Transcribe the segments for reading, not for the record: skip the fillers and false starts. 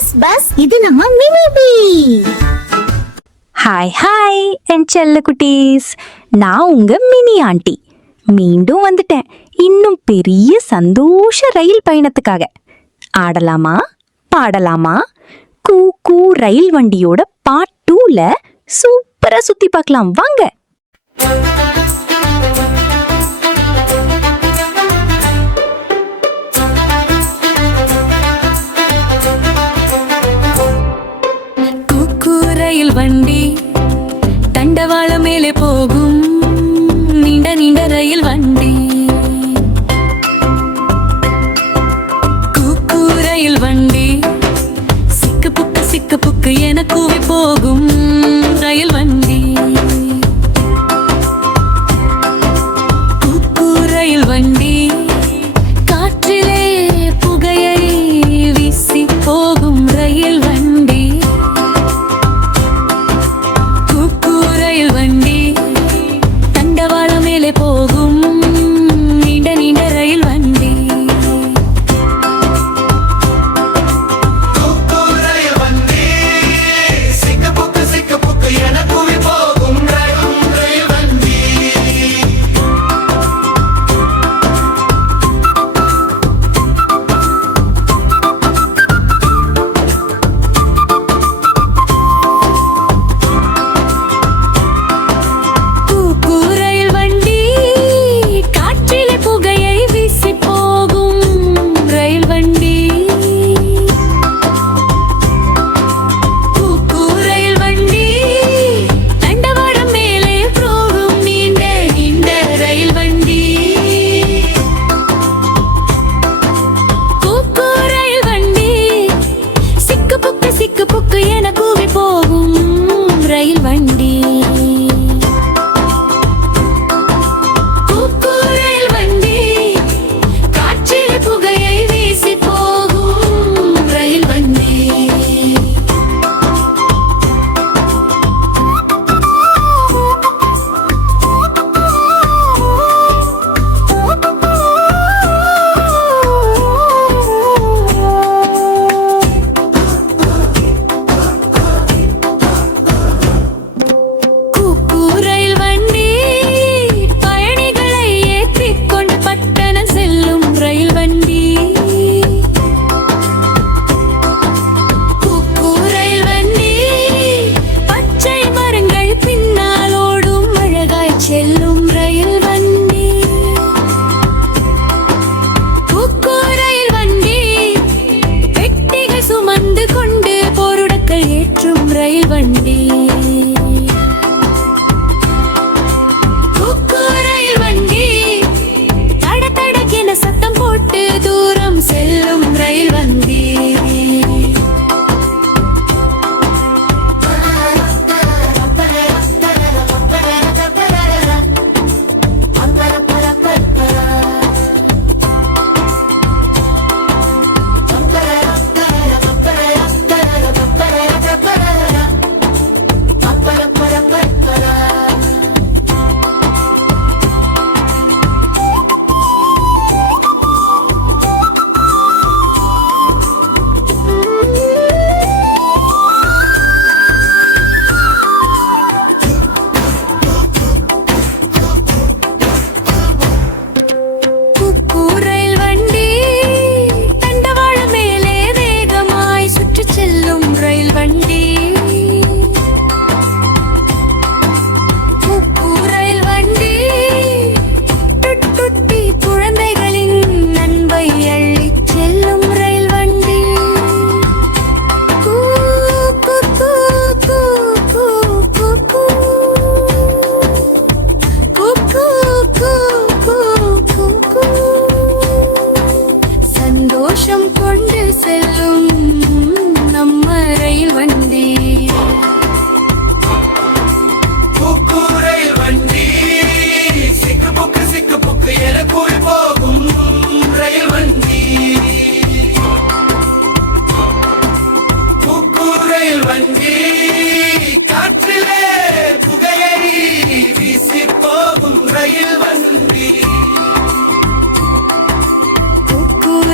Bus bus இது நம்ம mini பீ. Hi hi என் செல்ல குட்டீஸ், நான் உங்க மினி ஆண்டி மீண்டும் வந்துட்டேன். இன்னும் பெரிய சந்தோஷ ரயில் பயணத்துக்காக. ஆடலாமா பாடலாமா? கூ கூ ரயில் வண்டியோட பார்ட் 2ல சூப்பரா சுத்தி பார்க்கலாம் வாங்க. ரயில் வண்டி தண்டவாள மேலே போகும் நீண்ட நீண்ட ரயில் வண்டி. கூக்கு ரயில் வண்டி சிக்கு புக்கு என கூவி போகும் ரயில் வண்டி. கூக்கு ரயில் வண்டி காற்றிலே புகையை வீசி போகும் ரயில் வண்டி. போகும் நீண்ட நீண்ட ரயில் வண்டி. ரயில் வண்டி சிக்கு புக்கு என கூவி போகும் ரயில் வண்டி.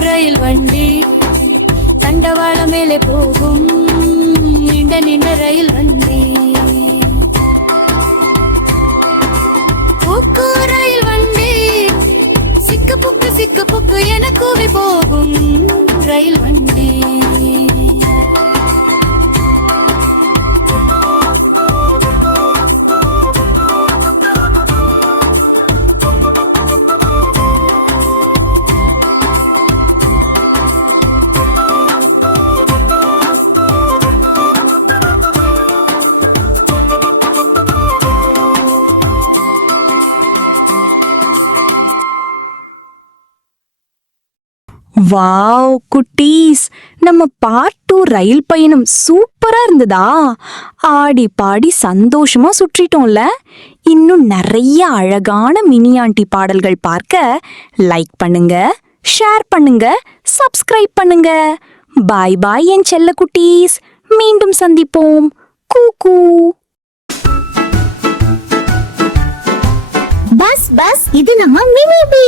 ரயில் வண்டி தண்டவாள மேலே மேலே போகும் நீண்ட நீண்ட ரயில் வண்டி போக்கு ரயில் வண்டி சிக்கு புக்கு என கூவி போகும் ரயில் வண்டி வாவ் குட்டீஸ், நம்ம பார்ட் 2 ரயில் பயணம் சூப்பரா இருந்ததா? ஆடி பாடி சந்தோஷமா சுற்றிட்டோம்ல. இன்னும் நிறைய அழகான மினி ஆண்டி பாடல்கள் பார்க்க லைக் பண்ணுங்க, ஷேர் பண்ணுங்க, சப்ஸ்கிரைப் பண்ணுங்க. பாய் பாய் என் செல்ல குட்டீஸ், மீண்டும் சந்திப்போம். கூ. பஸ் இது நம்ம மினி பீ.